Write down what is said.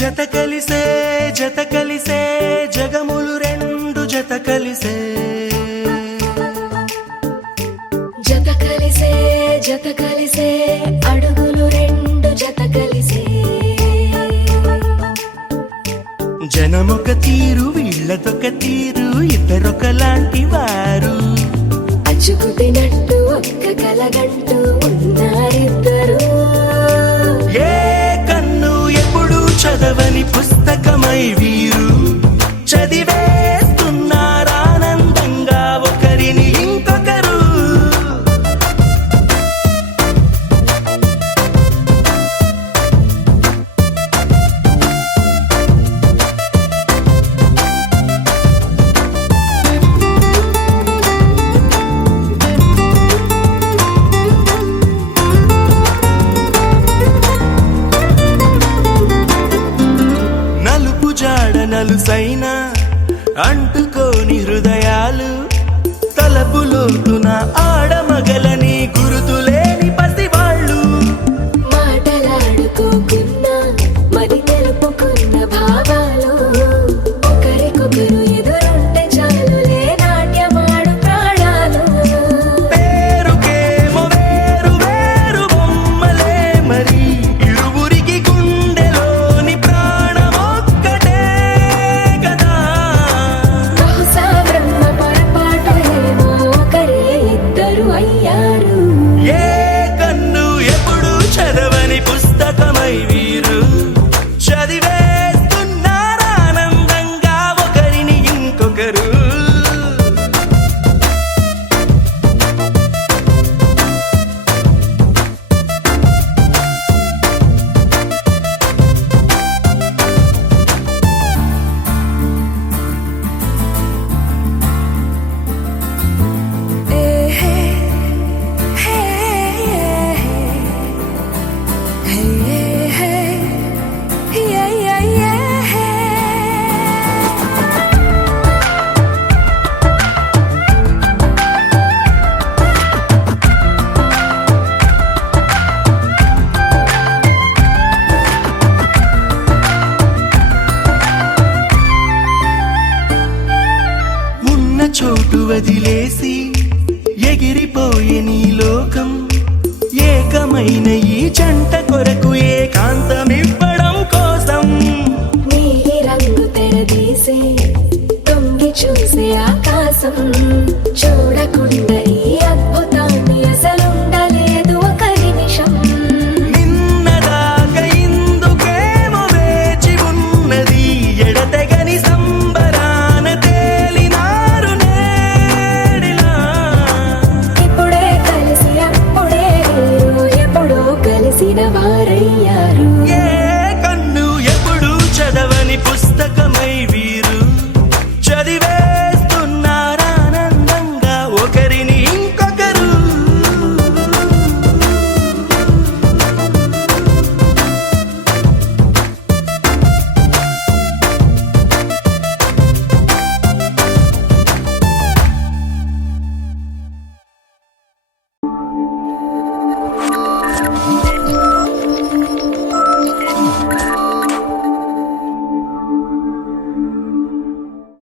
జత కలిసే జత కలిసే జగములు రెండు జత కలిసే. జత కలిసే జత కలిసే అడుగులు రెండు జత కలిసే. జనమొక తీరు వీళ్ళదొక తీరు ఇద్దరొకలాంటి వారు. అచ్చుకుతినట్టు ఒక్క కలగంటూ ఉన్నారిద్దరు. మనసైనా అంటుకోని హృదయాలు తలపులోతున ఆడమగలని చోటు వదిలేసి ఎగిరిపోయే నీ లోకం ఏకమైన ఈ జంట కొరకు ఏకాంతమివ్వడం కోసం. నీలి రంగు తెరదీసే తొంగి చూసే ఆకాశం చూడకుండా